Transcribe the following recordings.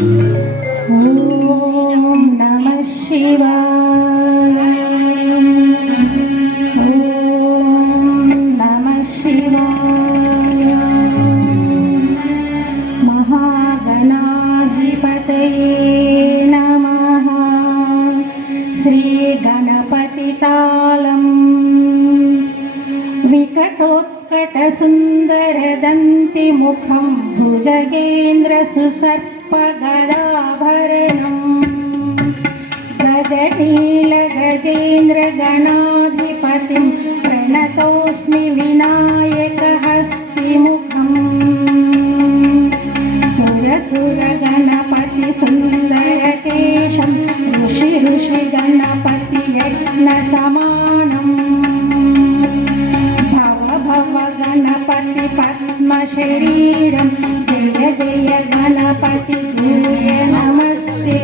ಓಂ ನಮಃ ಶಿವಾಯ. ಓಂ ನಮಃ ಶಿವಾಯ. ಮಹಾಗಣಾಧಿಪತಯೇ ನಮಃ. ಶ್ರೀ ಗಣಪತಿ ತಾಳಂ विकटोत्कटसुन्दरदन्ति मुखं भुजगेन्द्र सुसर्पगदाभरणं गजनीलगजेन्द्रगणाधिपतिं प्रणतोऽस्मि विनायकहस्तिमुखम् सुरसुरगणपतिसुन्दरकेशं ऋषिगणपतियज्ञसमानम् गणपति पद्मशरीरं जय जय गणपति भूय नमस्ते.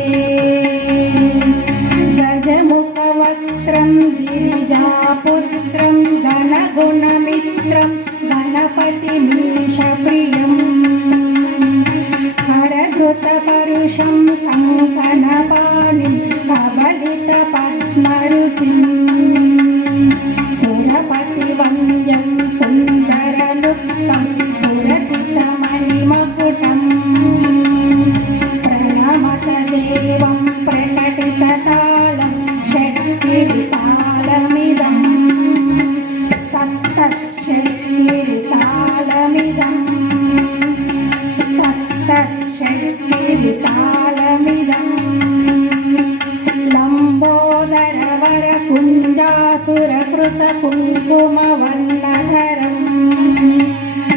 गजमुखवक्त्रं गिरिजापुत्रं गणगुणमित्रं गणपतिमीशप्रियं करधृतपरुषं कङ्कणपाणिं कबलितपद्मरुचिम् सुरपतिवन्द्यं सुन्दरलुप्तं सुरचितमणिमकुटं प्रणमतदेवं प्रकटिततालं शक्तितालमिदं तत्तच्छक्तितालमिदं तत्तच्छक्तितालमिदं लम्बोदरवरकुञ्जासुरकृतकुङ्कुमवर्णधरं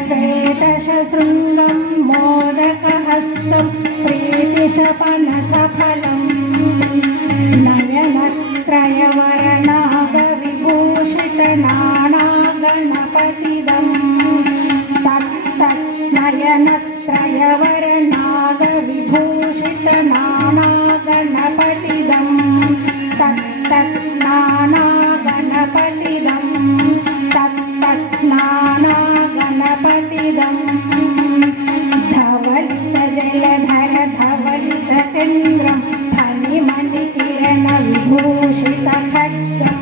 श्वेतशृङ्गं मोदकहस्तं प्रीतिसपनसफलं नयनत्रयवरनागविभूषितनानागणपतिदं तत्तन्नयनत्रयवरनागविभूषितनानागणपतिदं तत्तन्नानागणपतिदं तत्तन्नानागणपतिदं धवलितजलधर धवलितचन्द्रं फणिमणिकिरणविभूषितखड्गं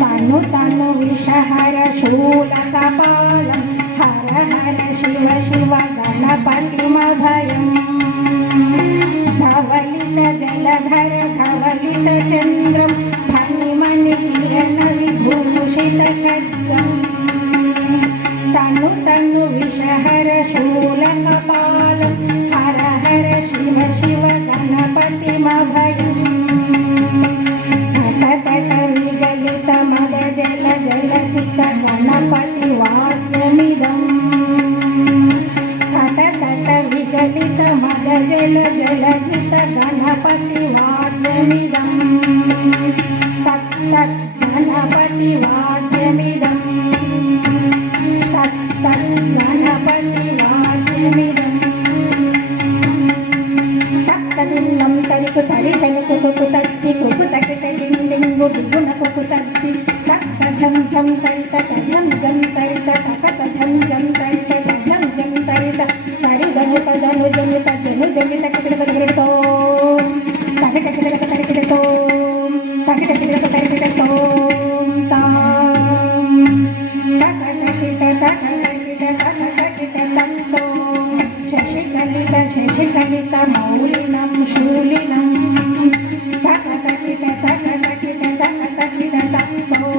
तनु तनु विषहर शूलकपालं हर हर शिव शिव गणपतिमभयम् धवलितजलधर धवलितचन्द्रं फणिमणिकिरणविभूषितखड्गं तनु तनु विषहर शूलकपालं हर हर शिव शिव गणपतिमभयम् तटतट विगलित मद जल जलधित गणपतिवाद्यमिदं तटतट विगलित मद जल जलधित गणपतिवाद्यमिदं तत्तत् गणपतिवाद्यमिदं तत्तत् गणपतिवाद्यमिदं तत्तदिन्नं तरिकु तरि चनुकु कुकु तत्ति कुकु तकिट डिङ्डिङ्गु डिगुणकु तत्ति तत्त झं झं तरित तझं झं तरित तकत झं झं तरित तझं झं तरित तरिदनु तदनु जनित जनु जनित किट तरितो तकिट किट तरितो तकिट किट तरितो तां तकत किट तत्तो शशिकलित शशिकलित मौलिनं शूलिनं तकतकिट तत्तो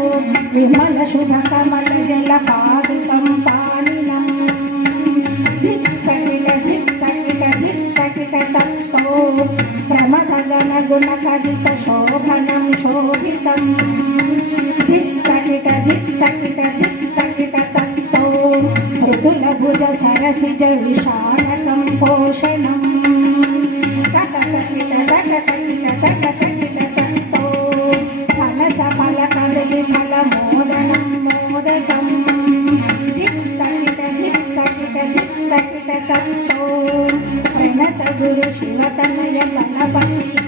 विमल शुभकमल जलपादुकं पाणिनं धित्तकिट तत्तो प्रमथगणगुणकदित शोभनं शोभितं धित्तकिट तत्तो मृदुलभुज सरसिज विशालकं पोषणं तकतकिट तत्तो फलसफलकदली फलमोदनं मोदकं धित्तकिट तत्तो प्रणत गुरु शिवतनय गणपति